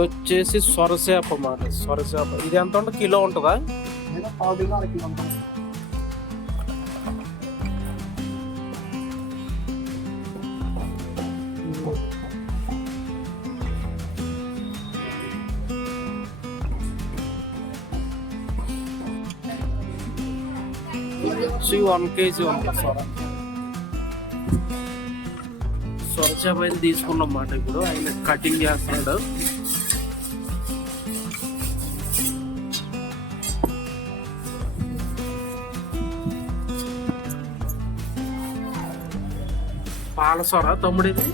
వచ్చేసి సొరచేప మాట. సొరచేప ఇది ఎంత ఉంటుంది? కిలో ఉంటుందా? వచ్చి 1 kg ఉంటుంది సొరచేప అయితే తీసుకున్నాం మాట. ఇప్పుడు ఆయన కటింగ్ చేస్తున్నాడు. పాలసొర తమ్ముడిది.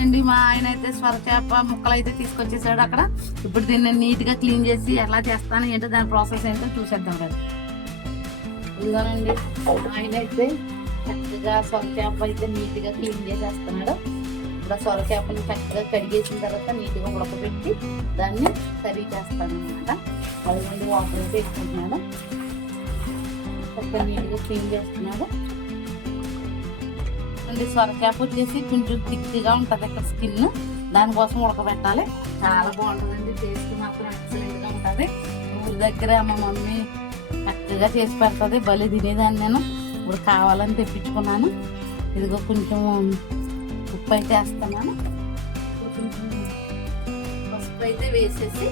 అండి మా ఆయన అయితే సొరచేప ముక్కలు అయితే తీసుకొచ్చేసాడు అక్కడ. ఇప్పుడు దీన్ని నీట్ గా క్లీన్ చేసి ఎలా చేస్తాను ఏంటో దాని ప్రాసెస్ ఏంటో చూసేద్దాం కదా. ఇదిగోనండి ఆయన అయితే చక్కగా సొరచేప అయితే నీట్ గా క్లీన్ చేసేస్తున్నాడు. ఇప్పుడు ఆ సొరచేపని చక్కగా కడిగేసిన తర్వాత నీట్ గా ఉడకబెట్టి దాన్ని కర్రీ చేస్తాను అనమాట. 10 మంది వాటర్ అయితే వేసుకుంటున్నాడు. చక్కగా నీట్ గా క్లీన్ చేస్తున్నాడు. సొరచేప వచ్చేసి కొంచెం థిక్గా ఉంటుంది ఇక్కడ స్కిన్, దానికోసం ఉడకబెట్టాలి. చాలా బాగుంటుందండి, టేస్ట్ మాత్రం ఎక్సలెంట్ గా ఉంటుంది. ఊరి దగ్గర మా మమ్మీ చక్కగా చేసి పెడుతుంది, భలే తినేదాన్ని నేను. ఇప్పుడు కావాలని తెప్పించుకున్నాను. ఇదిగో కొంచెం ఉప్పు అయితే వేస్తున్నాను. కొంచెం పసుపు అయితే వేసేసి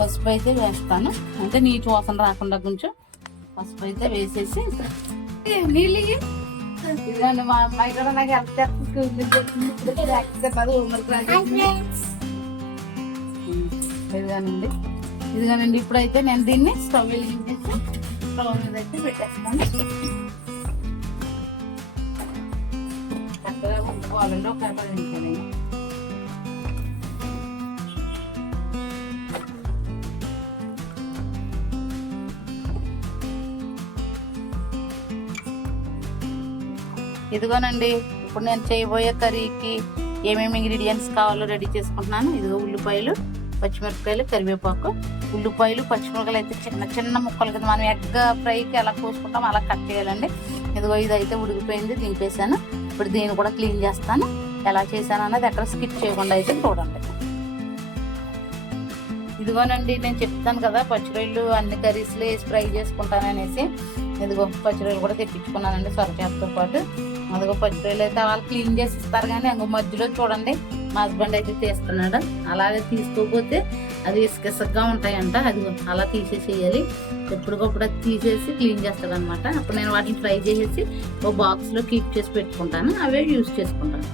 పసుపు అయితే వేస్తాను, అంటే నీచు వాసన రాకుండా కొంచెం పసుపు అయితే వేసేసి నీళ్ళు ఇదిగోండి. మా అమ్మాయి కూడా నాకు హెల్ప్ చేస్తుంది. ఇదిగానండి ఇదిగానండి ఇప్పుడైతే నేను దీన్ని స్టవ్ వెలిగించేసి స్టవ్ మీద అయితే పెట్టేస్తాను. చక్కగా వండుకోవాలండి ఒక 10 నిమిషాలు. ఇదిగోనండి ఇప్పుడు నేను చేయబోయే కర్రీకి ఏమేమి ఇంగ్రీడియంట్స్ కావాలో రెడీ చేసుకుంటున్నాను. ఇదిగో ఉల్లిపాయలు, పచ్చిమిరపకాయలు, కరివేపాకు. ఉల్లిపాయలు పచ్చిమిరపకాయలు అయితే చిన్న చిన్న ముక్కలు కదా, మనం ఎగ్ ఫ్రైకి ఎలా కోసుకుంటాం అలా కట్ చేయాలండి. ఇదిగో ఇదైతే ఉడికిపోయింది, దింపేసాను. ఇప్పుడు దీన్ని కూడా క్లీన్ చేస్తాను. ఎలా చేశాను అన్నది ఎక్కడ స్కిప్ చేయకుండా అయితే చూడండి. ఇదిగోనండి నేను చెప్తాను కదా పచ్చిరొయ్యలు అన్ని కర్రీస్లో వేసి ఫ్రై చేసుకుంటాననేసి. ఇదిగో పచ్చిరొయ్యలు కూడా తెప్పించుకున్నానండి సొరచేపతో పాటు. అదిగో పచ్చిరొయ్యలు అయితే వాళ్ళు క్లీన్ చేసి ఇస్తారు, కానీ అంగ మధ్యలో చూడండి మా హస్బెండ్ అయితే తీస్తున్నాడు. అలాగే తీసుకోకపోతే అది ఇసుకగా ఉంటాయంట, అది అలా తీసేసేయాలి. ఎప్పటికప్పుడు అది తీసేసి క్లీన్ చేస్తాడు అనమాట. అప్పుడు నేను వాటిని ఫ్రై చేసేసి ఒక బాక్స్లో కీప్ చేసి పెట్టుకుంటాను, అవే యూజ్ చేసుకుంటాను.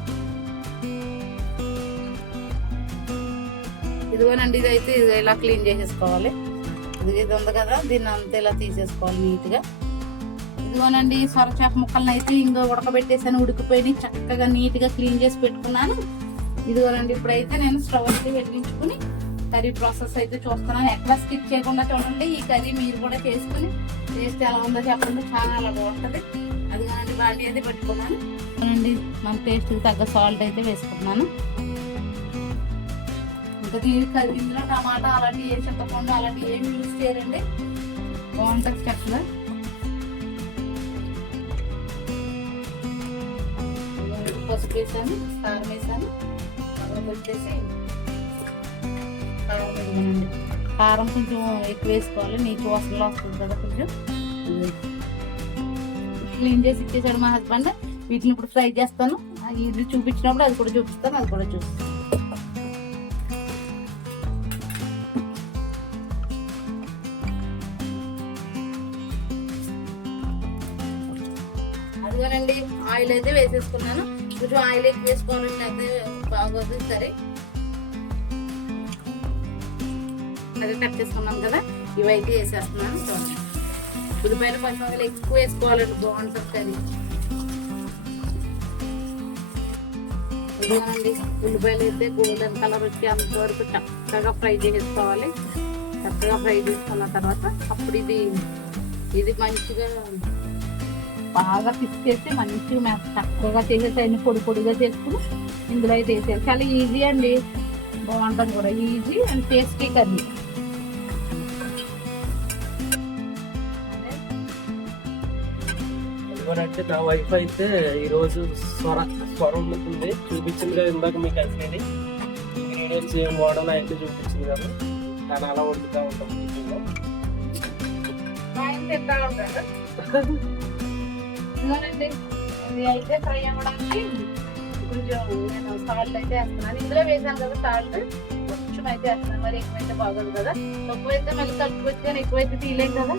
ఇదిగోనండి ఇదైతే ఇలా క్లీన్ చేసేసుకోవాలి. ఇది ఉంది కదా, దీన్ని అంతా ఇలా తీసేసుకోవాలి నీట్గా. ఇదిగోనండి సొరచేప ముక్కలను అయితే ఇంకా ఉడకబెట్టేసాను, ఉడికిపోయి చక్కగా నీట్గా క్లీన్ చేసి పెట్టుకున్నాను. ఇదిగోనండి ఇప్పుడైతే నేను స్టవ్ అయితే వెలిగించుకుని కర్రీ ప్రాసెస్ అయితే చూస్తున్నాను. ఎక్కడ స్కిప్ చేయకుండా చూడండి. ఈ కర్రీ మీరు కూడా చేసుకుని టేస్ట్ ఎలా ఉందో చెప్పండి, చాలా బాగుంటుంది. అదిగోనండి బాండి అయితే పెట్టుకున్నాను. అవునండి మన టేస్ట్కి తగ్గ సాల్ట్ అయితే వేసుకుంటున్నాను. ఇంకా ఇందులో టమాటా అలాంటివి ఏ చింతపండు అలాంటివి ఏమి యూజ్ చేయరండి, బాగుంటుంది చక్కగా. పసుపు వేసాను, కారం వేసాను, వచ్చేసి కారం వేసానండి. కారం కొంచెం ఎక్కువ వేసుకోవాలి, నీకు వాసనలో వస్తుంది కదా. కొంచెం క్లీన్ చేసి ఇచ్చేసాడు మా హస్బెండ్. వీటిని ఇప్పుడు ఫ్రై చేస్తాను. ఇది చూపించినప్పుడు అది కూడా చూపిస్తాను, అది కూడా చూపిస్తాను. ఆయిల్ అయితే వేసేసుకున్నాను. కొంచెం ఆయిల్ ఎక్కువ వేసుకోవాలండి, అయితే బాగోదు. సరే అదే కట్ చేసుకున్నాం కదా, ఇవైతే వేసేస్తున్నాను. చూడండి, ఉల్లిపాయలు కొంచెం ఎక్కువ వేసుకోవాలండి, బాగుంటుంది కర్రీ. ఇదేనండి, ఉల్లిపాయలు అయితే గోల్డెన్ కలర్ వచ్చి అంతవరకు చక్కగా ఫ్రై చేసుకోవాలి. చక్కగా ఫ్రై చేసుకున్న తర్వాత అప్పుడు ఇది మంచిగా బాగా పిసికేసి మంచిగా చక్కగా చేసేసి అన్ని పొడి పొడిగా చేసుకుని ఇందులో అయితే వేసేయాలి. చాలా ఈజీ అండి, బాగుంటుంది కూడా, ఈజీ అండ్ టేస్టీ కర్రీ. అంటే నా వైఫ్ అయితే ఈరోజు స్వర ఉంటుంది చూపించింది కదా, ఇందాక మీకు అసలు ఇంగ్రీడియంట్స్ ఏం వాడాలో అయితే చూపించింది కదా, దాని అలా వండుతూ ఉంటాం కిచెన్లో. ఇదిగోనండి, ఇది అయితే ఫ్రై అవ్వడానికి కొంచెం నేను సాల్ట్ అయితే వేస్తున్నాను. ఇందులో వేసాను కదా సాల్ట్, కొంచెం అయితే వేస్తున్నాను, మరి ఎక్కువైతే బాగోదు కదా. తక్కువ అయితే మళ్ళీ కలుపుకొచ్చి కానీ ఎక్కువైతే తీయలేం కదా.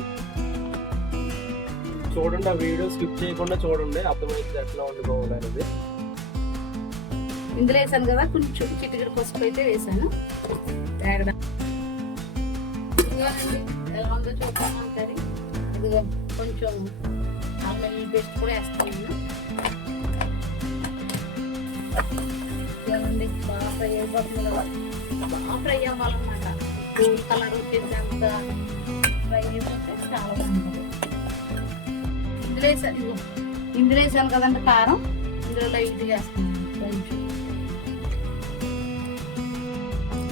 చూడండి, ఆ వీడియో స్కిప్ చేయకుండా చూడండి, అర్థమైంది ఎట్లా వండుకోవాలి అనేది. ఇందులో వేసాను కదా, కొంచెం చిటికెడు పసుపు అయితే వేసాను. ఇదిగోనండి, ఎలా ఉందో చూద్దాం కర్రీ. ఇదిగో కొంచెం అల్లం వెల్లుల్లి పేస్ట్ కూడా వేస్తాను. ఇదిగోనండి, బాగా ఫ్రై అయిపోతుంది కదా, బాగా ఫ్రై అవ్వాలన్నమాట. గోల్డ్ కలర్ వచ్చేంత ఫ్రై అయిపోతే చాలా బాగుంటుంది. ఇందులో వేసాను కదండి కారం, ఇందులో లైట్ వేస్తున్నాను కొంచెం.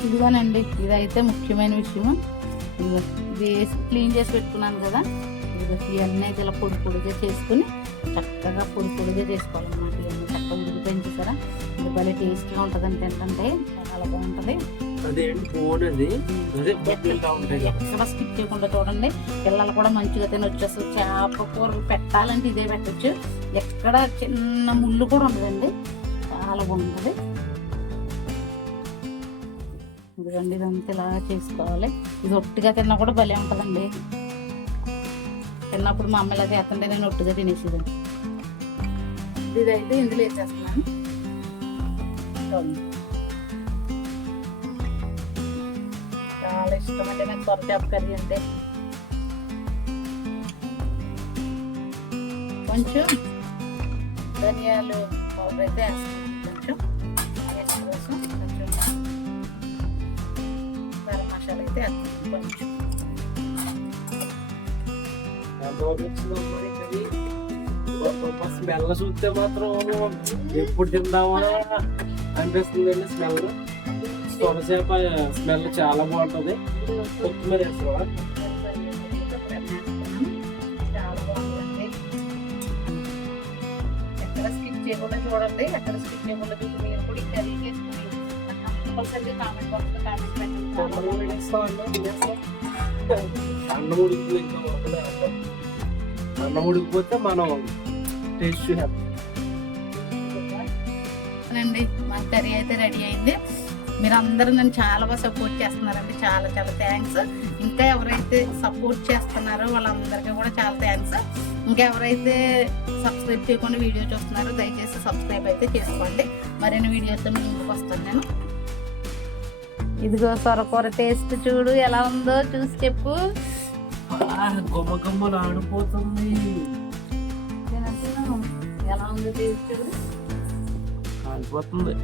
ఇదిగోనండి, ఇదైతే ముఖ్యమైన విషయం. ఇదిగో ఇది క్లీన్ చేసి పెట్టుకున్నాను కదా, ఇదిగో ఇవన్నీ అయితే ఇలా పొడి పొడిగా చేసుకుని చక్కగా పొడి పొడిగా చేసుకోవాలన్నమాట. ఇవన్నీ చక్కగా ఉడికిపోయింది చూసారా, ఇది భలే టేస్ట్గా ఉంటుందండి, తింటుంటే చాలా బాగుంటుంది. ఎక్కడ స్కిప్ చేయకుండా చూడండి, పిల్లలు కూడా మంచిగా తినొచ్చు. అసలు చేప కూరలు పెట్టాలంటే ఇదే పెట్టచ్చు, ఎక్కడ చిన్న ముళ్ళు కూడా ఉండదండి, చాలా బాగుంటుంది. ఇదిగోండి, ఇదంతా ఇలా చేసుకోవాలి. ఇది ఒట్టిగా తిన్నా కూడా భలే ఉంటుందండి. చిన్నప్పుడు మా అమ్మ ఇలా చేస్తుంటే నేను ఒట్టిగా తినేసేదాన్ని. ఇదైతే ఇందులో వేసేస్తున్నాను. చాలా ఇష్టం అండి నాకు సొర చేప కర్రీ అంటే. కొంచెం ధనియాలు పౌడర్ అయితే వేస్తాను, కొంచెం కోసం కొంచెం గరం మసాలా అయితే వేస్తాను కొంచెం. స్మెల్ చూస్తే మాత్రం ఎప్పుడు తిందామా అనిపిస్తుంది అండి. స్మెల్ సొరచేప స్మెల్ చాలా బాగుంటుంది. కొత్తిమీర వేసుకోవా, చాలా బాగుంటుంది. ఎక్కడ స్కిప్ చేయకుండా చూడండి, ఎక్కడ స్కిప్ చేయకుండా చూసి మీరు కూడా ఈ కర్రీ చేసుకుని కంపల్సరీగా కామెంట్ బాక్స్లో కామెంట్ పెట్టండి. అన్నం ఉడికి అన్నం ఉడికిపోతే మనం టేస్ట్ అండి. మా కర్రీ అయితే రెడీ అయింది. మీరు అందరూ నన్ను చాలా బాగా సపోర్ట్ చేస్తున్నారండి, చాలా చాలా థ్యాంక్స్. ఇంకా ఎవరైతే సపోర్ట్ చేస్తున్నారో వాళ్ళందరికీ కూడా చాలా థ్యాంక్స్. ఇంకా ఎవరైతే సబ్స్క్రైబ్ చేయకుండా వీడియో చూస్తున్నారో దయచేసి సబ్స్క్రైబ్ అయితే చేసుకోండి. మరిన్ని వీడియోతో మీ ముందుకు వస్తాను నేను. ఇదిగో సొరకూర టేస్ట్ చూడు ఎలా ఉందో, చూసి చెప్పు. గుమ్మ గుమ్మలు ఆడిపోతుంది. ఎలా ఉందో టేస్ట్ చూడు, ఆడిపోతుంది.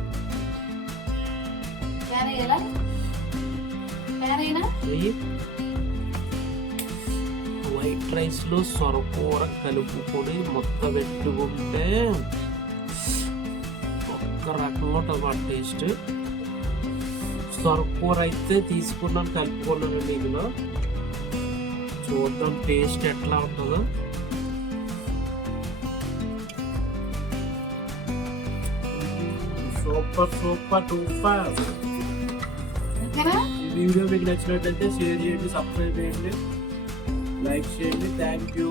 వైట్ రైస్ లో సొరకూర కలుపుకొని మొత్తం పెట్టుకుంటే ఒక్క రకంగా ఉంటుంది టేస్ట్. సొరకూర అయితే తీసుకున్నాను, కలుపుకున్నాను. ఇందులో చూద్దాం టేస్ట్ ఎట్లా ఉంటుందో. Super super super. ఈ వీడియో మీకు నచ్చినట్లయితే షేర్ చేయండి, సబ్స్క్రైబ్ చేయండి, లైక్ చేయండి. Thank you.